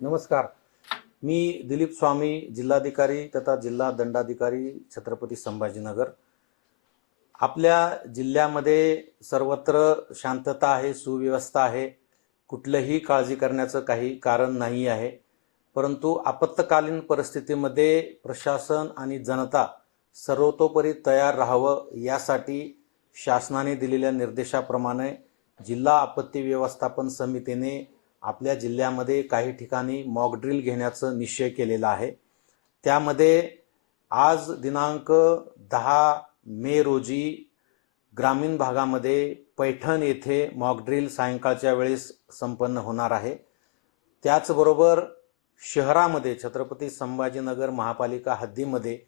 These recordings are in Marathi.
नमस्कार. मी दिलीप स्वामी जिल्हाधिकारी तथा जिल्हा दंडाधिकारी छत्रपती संभाजीनगर. आपल्या जिल्ह्यामध्ये सर्वत्र शांतता आहे सुव्यवस्था आहे. कुठलंही काळजी करण्याचं काही कारण नाही आहे. परंतु आपत्कालीन परिस्थितीमध्ये प्रशासन आणि जनता सर्वतोपरी तयार राहावं यासाठी शासनाने दिलेल्या निर्देशाप्रमाणे जिल्हा आपत्ती व्यवस्थापन समितीने आपल्या जिल्ह्यामध्ये काही ठिकाणी मॉकड्रिल घेण्याचं निश्चय केलेला आहे. त्यामध्ये आज दिनांक दहा मे रोजी ग्रामीण भागामध्ये पैठण येथे मॉकड्रिल सायंकाळच्या वेळेस संपन्न होणार आहे. त्याचबरोबर शहरामध्ये छत्रपती संभाजीनगर महापालिका हद्दीमध्ये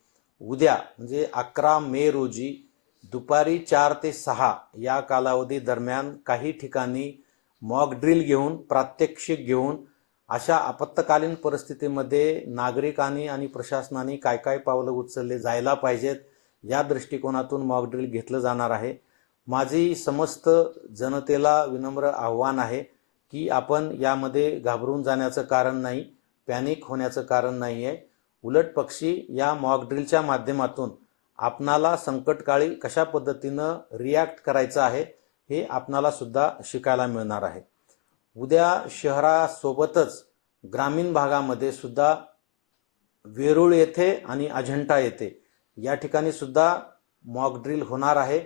उद्या म्हणजे अकरा मे रोजी दुपारी चार ते सहा या कालावधी दरम्यान काही ठिकाणी मॉक ड्रिल घेऊन प्रात्यक्षिक घेऊन अशा आपत्कालीन परिस्थितीमध्ये नागरिकांनी आणि प्रशासनाने काय काय पावलं उचलले जायला पाहिजेत या दृष्टिकोनातून मॉक ड्रिल घेतलं जाणार आहे. माझी समस्त जनतेला विनम्र आव्हान आहे की आपण यामध्ये घाबरून जाण्याचं कारण नाही पॅनिक होण्याचं कारण नाही आहे उलट पक्षी या मॉक ड्रिलच्या माध्यमातून आपणाला संकटकाळी कशा पद्धतीनं रिॲक्ट करायचं आहे हे आपणाला सुद्धा शिकायला मिळणार आहे. उद्या शहरासोबतच ग्रामीण भागामध्ये सुद्धा वेरूळ येथे आणि अजंठा येथे या ठिकाणी सुद्धा मॉक ड्रिल होणार आहे.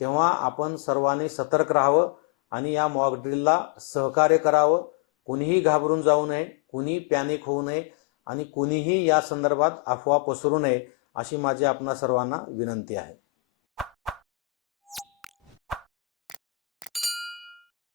तेव्हा आपण सर्वांनी सतर्क राहावं आणि या मॉकड्रिलला सहकार्य करावं. कुणीही घाबरून जाऊ नये कुणी पॅनिक होऊ नये आणि कुणीही या संदर्भात अफवा पसरू नये अशी माझी आपणा सर्वांना विनंती आहे.